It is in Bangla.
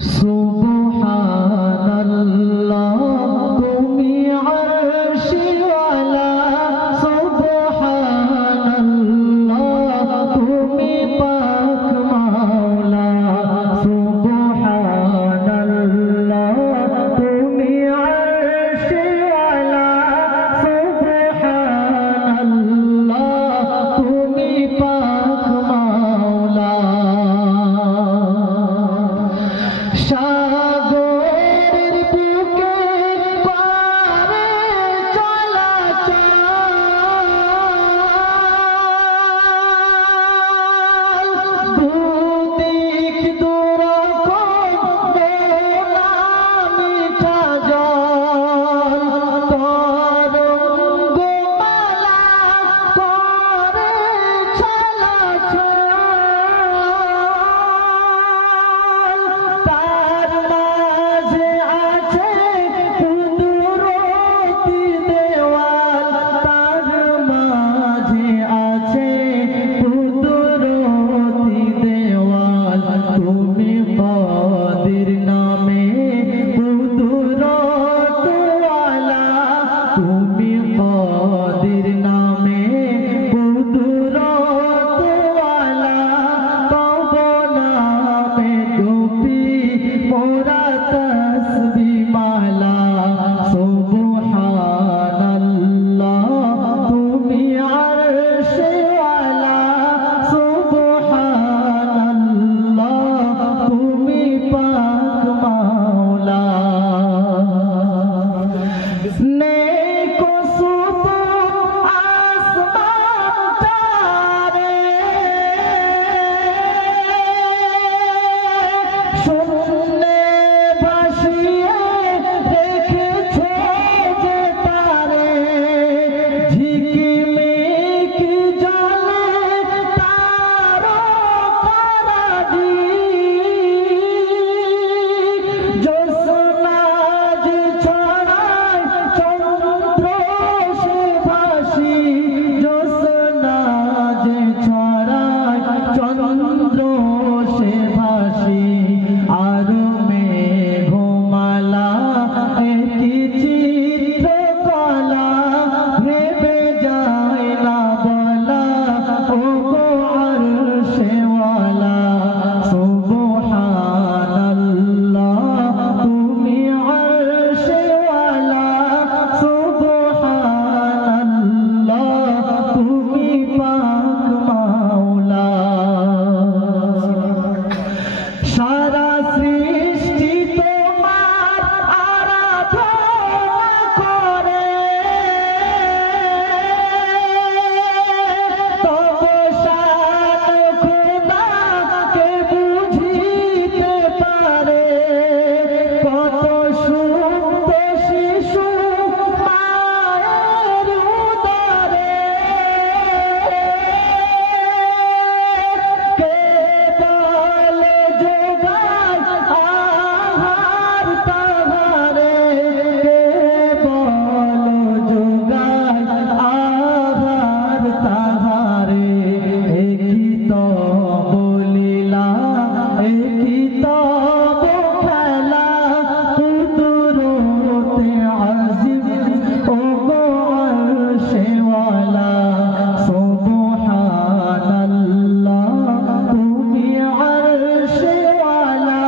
সুবহানাল্লাহ তুমি আরশে ওয়ালা, সুবহানাল্লাহ তুমি পাক মাওলা, সুবহানাল্লাহ তুমি আরশে ওয়ালা, সুবহানাল্লাহ তুমি পাক মাওলা। সাগরের বুকে পারে চলাচল, দুদিক দুরকম দোলা মিঠা জল, তরঙ্গমালা করে চলাচল, তার মাঝে আছে কুদরতি দেওয়াল, তার মাঝে আছে কুদরতি দেওয়াল, তুমি কাদির নামে কুদরতওয়ালা, তুমি কাদির নামে কুদরতওয়ালা, তব নামে ডুবি মোরা তসবিহ মালা, সুবহানাল্লাহ তুমি আরশে ওয়ালা, সুবহানাল্লাহ তুমি পাক মাওলা। নেকো সুতো আসমান তারে, শূন্যে ভাসিয়ে রেখেছো যে তারে, ঝিকিমিকি জলে তারকারাজি, জ্যোৎস্নাজ ছড়ায় চন্দ্র সে ভাসি, জ্যোৎস্নাজ ছড়ায় চন্দ্র সে ভাসি, আরো মেঘমালা একই চিত্রকলা, ভেবে যায় না বলা ও গো আরশে ওয়ালা, সুবহানাল্লাহ তুমি আরশে ওয়ালা, সুবহানাল্লাহ তুমি পাক মাওলা। সারা সৃষ্টি তোমার আরাধনা করে, তব শান খোদা কে বুঝিতে পারে, কত সুপ্ত শিশু মায়ের উদরে, কে বলে যোগায় আহার তাহারে, কে বলো যোগায় আহার তাহারে, একই তব লীলা একই তব খেলা, কুদরতে আজিম ও গো আরশে ওয়ালা, সুবহানাল্লাহ তুমি আরশে ওয়ালা,